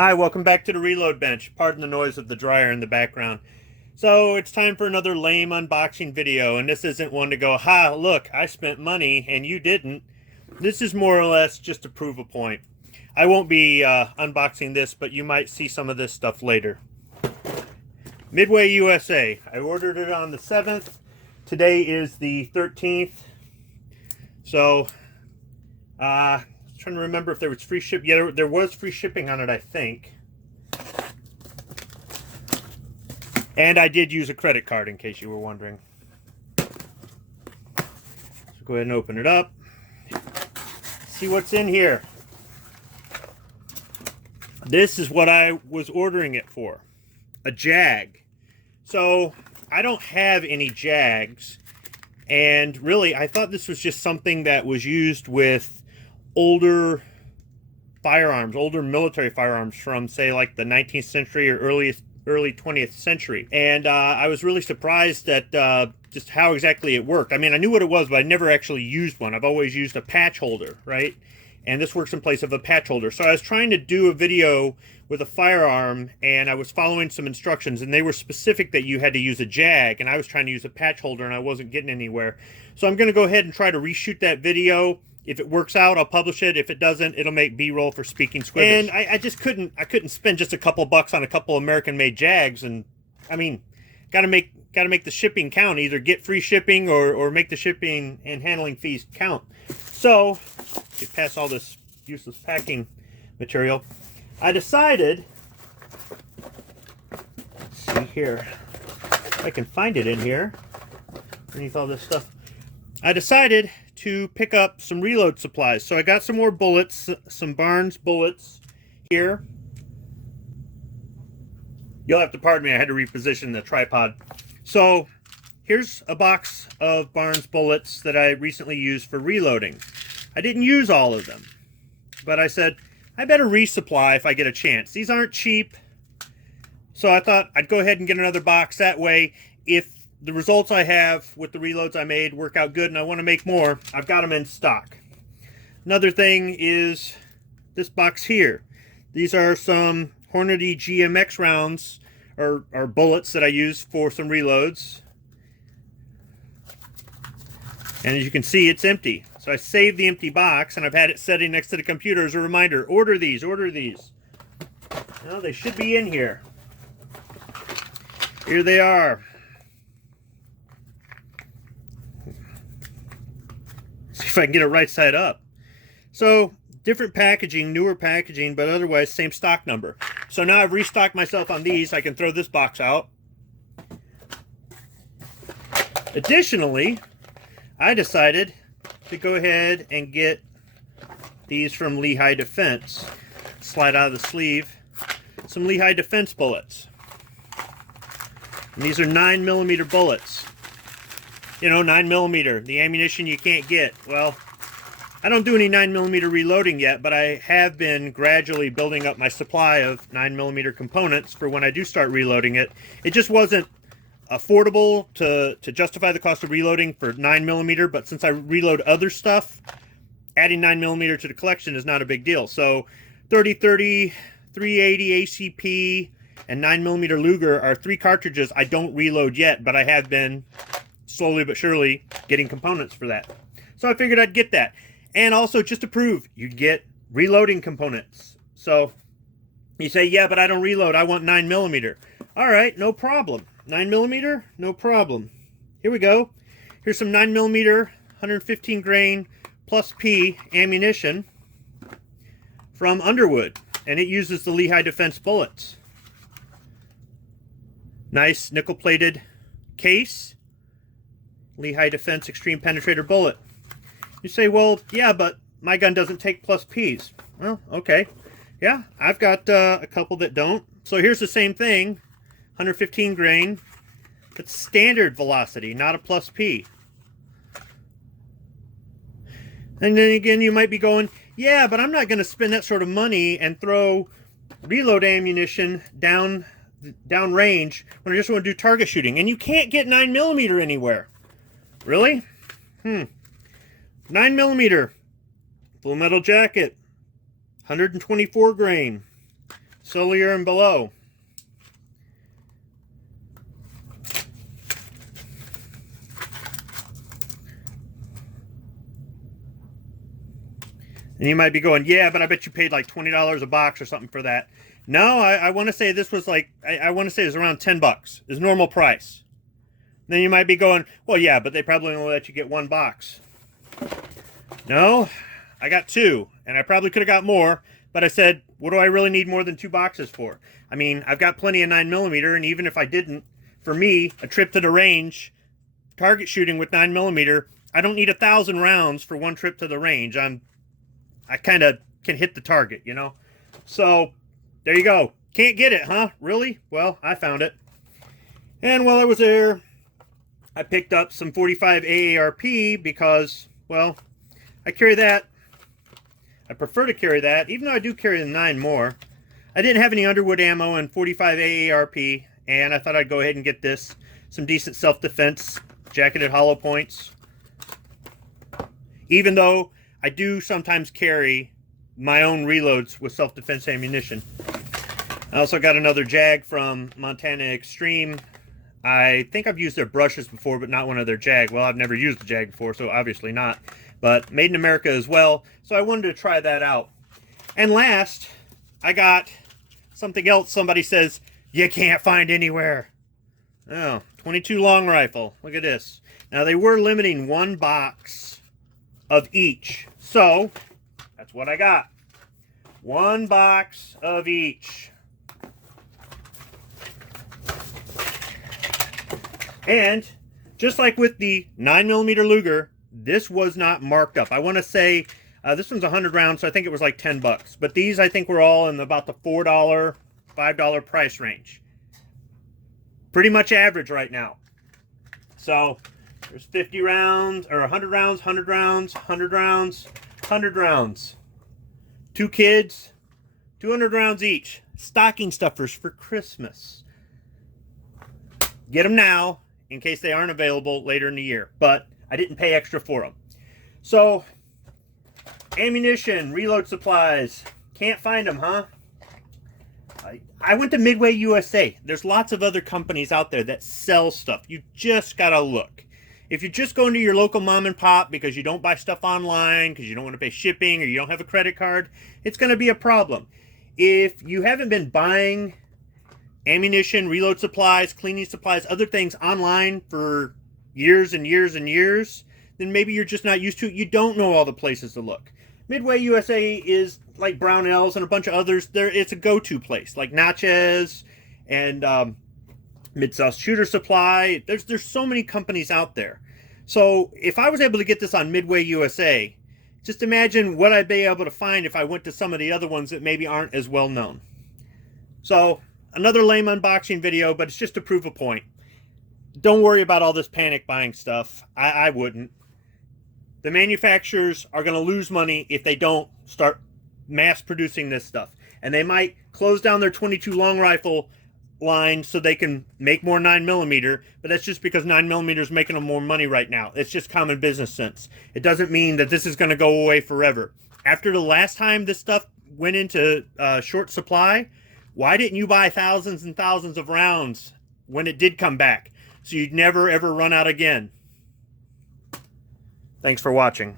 Hi, welcome back to the reload bench. Pardon the noise of the dryer in the background. So it's time for another lame unboxing video, and this isn't one to go, ha, look, I spent money and you didn't. This is more or less just to prove a point. I won't be unboxing this, but you might see some of this stuff later. Midway USA. I ordered it on the 7th. Today is the 13th. So, trying to remember if there was free ship. Yeah, there was free shipping on it, I think. And I did use a credit card, in case you were wondering. So go ahead and open it up. See what's in here. This is what I was ordering it for. A Jag. So, I don't have any Jags. And really, I thought this was just something that was used with older firearms, older military firearms from, say, like the 19th century or early 20th century. And I was really surprised at just how exactly it worked. I mean, I knew what it was, but I never actually used one. I've always used a patch holder, right? And this works in place of a patch holder. So I was trying to do a video with a firearm, and I was following some instructions, and they were specific that you had to use a Jag, and I was trying to use a patch holder, and I wasn't getting anywhere. So I'm going to go ahead and try to reshoot that video. If it works out, I'll publish it. If it doesn't, it'll make B-roll for Speaking Squib. And I just couldn't spend just a couple bucks on a couple American-made Jags. And I mean, gotta make the shipping count. Either get free shipping or make the shipping and handling fees count. So, get past all this useless packing material, I decided. Let's see here, if I can find it in here underneath all this stuff. I decided to pick up some reload supplies. So I got some more bullets, some Barnes bullets here. You'll have to pardon me, I had to reposition the tripod. So here's a box of Barnes bullets that I recently used for reloading. I didn't use all of them, but I said, I better resupply if I get a chance. These aren't cheap, so I thought I'd go ahead and get another box. That way, if the results I have with the reloads I made work out good and I want to make more, I've got them in stock. Another thing is this box here. These are some Hornady GMX rounds or bullets that I use for some reloads. And as you can see, it's empty. So I saved the empty box, and I've had it sitting next to the computer as a reminder. Order these, order these. Well, they should be in here. Here they are. See if I can get it right side up. So, different packaging, newer packaging, but otherwise same stock number. So now I've restocked myself on these. I can throw this box out. Additionally, I decided to go ahead and get these from Lehigh Defense. Slide out of the sleeve. Some Lehigh Defense bullets. And these are 9mm bullets. You know, 9mm, the ammunition you can't get. Well, I don't do any 9mm reloading yet, but I have been gradually building up my supply of 9mm components for when I do start reloading it. It just wasn't affordable to justify the cost of reloading for 9mm, but since I reload other stuff, adding 9mm to the collection is not a big deal. So 30-30, 380 ACP, and 9mm Luger are 3 cartridges I don't reload yet, but I have been slowly but surely getting components for that. So I figured I'd get that. And also, just to prove, you get reloading components. So you say, yeah, but I don't reload, I want 9mm. All right, no problem. 9mm, no problem. Here we go. Here's some 9mm 115 grain plus P ammunition from Underwood, and it uses the Lehigh Defense bullets. Nice nickel-plated case. Lehigh Defense Extreme Penetrator bullet. You say, well, yeah, but my gun doesn't take plus Ps. Well, okay. Yeah, I've got a couple that don't. So here's the same thing. 115 grain. That's standard velocity, not a plus P. And then again, you might be going, yeah, but I'm not going to spend that sort of money and throw reload ammunition down range when I just want to do target shooting. And you can't get 9mm anywhere. Really? 9mm. Full metal jacket. 124 grain. sillier and below. And you might be going, yeah, but I bet you paid like $20 a box or something for that. No, I want to say this was like, I want to say it was around $10 is normal price. Then you might be going, well, yeah, but they probably only let you get one box. No, I got two, and I probably could have got more, but I said, what do I really need more than 2 boxes for? I mean, I've got plenty of 9mm, and even if I didn't, for me, a trip to the range, target shooting with 9mm, I don't need 1,000 rounds for one trip to the range. I kind of can hit the target, you know? So, there you go. Can't get it, huh? Really? Well, I found it. And while I was there, I picked up some 45 AARP because, well, I carry that. I prefer to carry that, even though I do carry the 9 more. I didn't have any Underwood ammo and 45 AARP, and I thought I'd go ahead and get this. Some decent self-defense, jacketed hollow points. Even though I do sometimes carry my own reloads with self-defense ammunition. I also got another Jag from Montana Extreme. I think I've used their brushes before, but not one of their Jag. Well, I've never used the Jag before, so obviously not. But made in America as well, so I wanted to try that out. And last, I got something else somebody says you can't find anywhere. Oh, 22 long rifle. Look at this. Now, they were limiting 1 box of each. So, that's what I got. 1 box of each. And, just like with the 9mm Luger, this was not marked up. I want to say, this one's 100 rounds, so I think it was like $10. But these, I think, were all in about the $4, $5 price range. Pretty much average right now. So, there's 50 rounds, or 100 rounds, 100 rounds, 100 rounds, 100 rounds. 2 kids, 200 rounds each. Stocking stuffers for Christmas. Get them now, in case they aren't available later in the year. But I didn't pay extra for them. So, ammunition, reload supplies. Can't find them, huh? I went to Midway USA. There's lots of other companies out there that sell stuff. You just gotta look. If you're just going to your local mom and pop because you don't buy stuff online, because you don't want to pay shipping, or you don't have a credit card, it's going to be a problem. If you haven't been buying ammunition, reload supplies, cleaning supplies, other things online for years and years and years, then maybe you're just not used to it. You don't know all the places to look. Midway USA is like Brownells and a bunch of others. It's a go-to place, like Natchez and Mid-South Shooter Supply. There's so many companies out there. So if I was able to get this on Midway USA, just imagine what I'd be able to find if I went to some of the other ones that maybe aren't as well known. So another lame unboxing video, but it's just to prove a point. Don't worry about all this panic buying stuff. I wouldn't. The manufacturers are going to lose money if they don't start mass producing this stuff. And they might close down their 22 long rifle line so they can make more 9mm, but that's just because 9mm is making them more money right now. It's just common business sense. It doesn't mean that this is going to go away forever. After the last time this stuff went into short supply, why didn't you buy thousands and thousands of rounds when it did come back, so you'd never ever run out again? Thanks for watching.